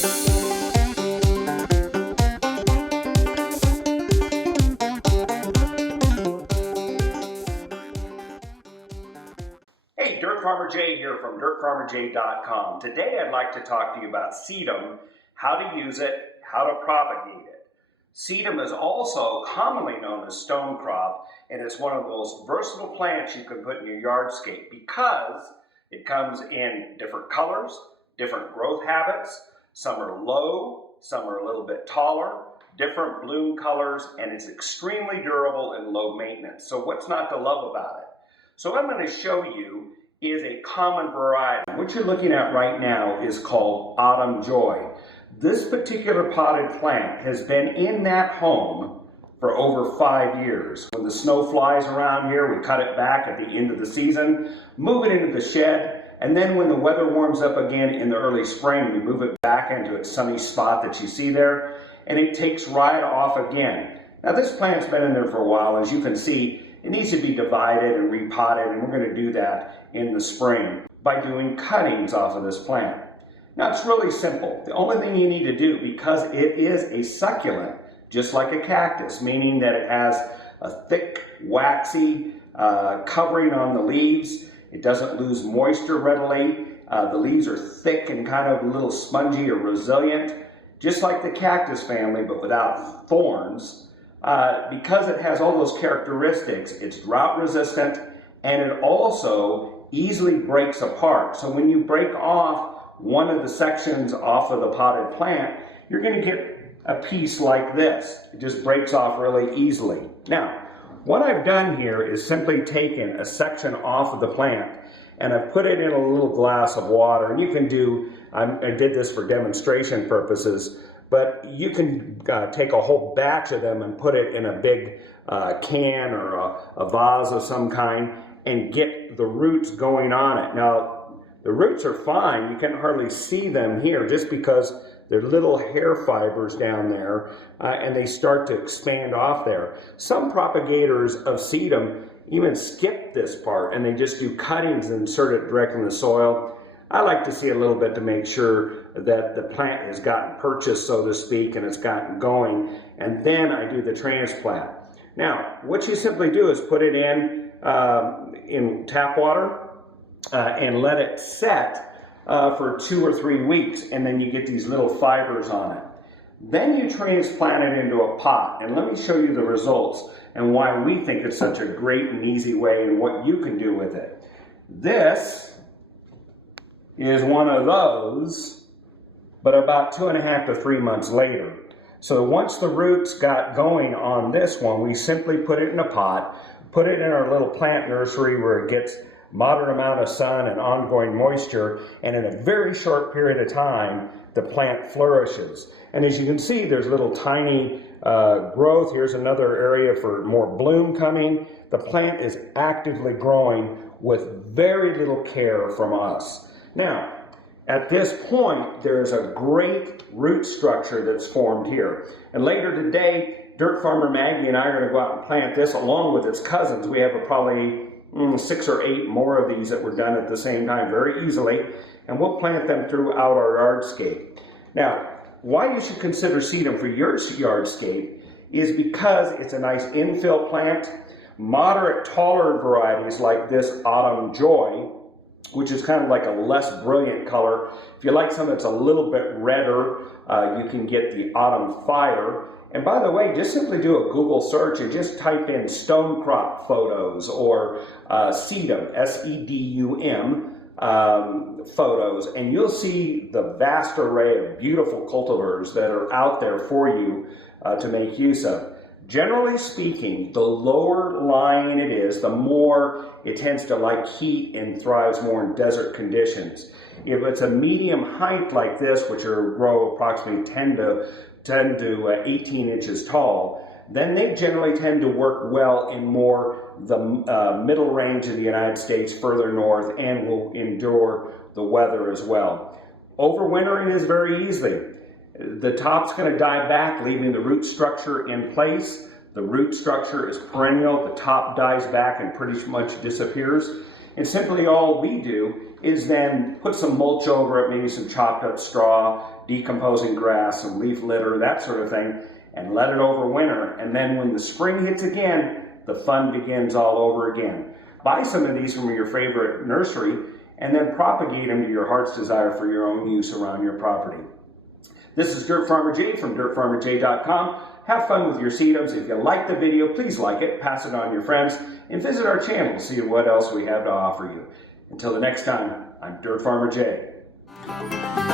Hey, Dirt Farmer Jay here from dirtfarmerjay.com. Today I'd like to talk to you about sedum, how to use it, how to propagate it. Sedum is also commonly known as stonecrop, and it's one of the most versatile plants you can put in your yardscape because it comes in different colors, different growth habits. Some are low, some are a little bit taller, different bloom colors, and it's extremely durable and low maintenance. So what's not to love about it? So what I'm going to show you is a common variety. What you're looking at right now is called Autumn Joy. This particular potted plant has been in that home for over 5 years. When the snow flies around here, we cut it back at the end of the season, move it into the shed, and then when the weather warms up again in the early spring, we move it back into its sunny spot that you see there, and it takes right off again. Now this plant's been in there for a while. As you can see, it needs to be divided and repotted, and we're going to do that in the spring by doing cuttings off of this plant. Now it's really simple. The only thing you need to do, because it is a succulent, just like a cactus, meaning that it has a thick, waxy covering on the leaves. It doesn't lose moisture readily. The leaves are thick and kind of a little spongy or resilient, just like the cactus family, but without thorns. Because it has all those characteristics, it's drought resistant, and it also easily breaks apart. So when you break off one of the sections off of the potted plant, you're going to get a piece like this. It just breaks off really easily. Now, what I've done here is simply taken a section off of the plant and I've put it in a little glass of water. And you can do, I did this for demonstration purposes, but you can take a whole batch of them and put it in a big can or a vase of some kind and get the roots going on it. Now, the roots are fine. You can't hardly see them here just because they're little hair fibers down there and they start to expand off there. Some propagators of sedum even skip this part and they just do cuttings and insert it directly in the soil. I like to see a little bit to make sure that the plant has gotten purchased, so to speak, and it's gotten going, and then I do the transplant. Now, what you simply do is put it in tap water and let it set for 2 or 3 weeks, and then you get these little fibers on it. Then you transplant it into a pot, and let me show you the results and why we think it's such a great and easy way and what you can do with it. This is one of those, but about 2.5 to 3 months later. So once the roots got going on this one, we simply put it in a pot, put it in our little plant nursery where it gets moderate amount of sun and ongoing moisture, and in a very short period of time, the plant flourishes. And as you can see, there's little tiny growth. Here's another area for more bloom coming. The plant is actively growing with very little care from us. Now, at this point, there's a great root structure that's formed here. And later today, Dirt Farmer Maggie and I are going to go out and plant this along with its cousins. We have probably 6 or 8 more of these that were done at the same time very easily. And we'll plant them throughout our yardscape. Now, why you should consider sedum for your yardscape is because it's a nice infill plant. Moderate, taller varieties like this Autumn Joy, which is kind of like a less brilliant color. If you like something that's a little bit redder, you can get the Autumn Fire. And by the way, just simply do a Google search and just type in stonecrop photos or sedum, S-E-D-U-M, photos, and you'll see the vast array of beautiful cultivars that are out there for you to make use of. Generally speaking, the lower lying it is, the more it tends to like heat and thrives more in desert conditions. If it's a medium height like this, which will grow approximately 10 to 18 inches tall, then they generally tend to work well in more the middle range of the United States, further north, and will endure the weather as well. Overwintering is very easy. The top's going to die back, leaving the root structure in place. The root structure is perennial. The top dies back and pretty much disappears. And simply all we do is then put some mulch over it, maybe some chopped up straw, decomposing grass, some leaf litter, that sort of thing, and let it overwinter. And then when the spring hits again, the fun begins all over again. Buy some of these from your favorite nursery and then propagate them to your heart's desire for your own use around your property. This is Dirt Farmer Jay from dirtfarmerjay.com. Have fun with your sedums. If you like the video, please like it, pass it on to your friends, and visit our channel to see what else we have to offer you. Until the next time, I'm Dirt Farmer Jay.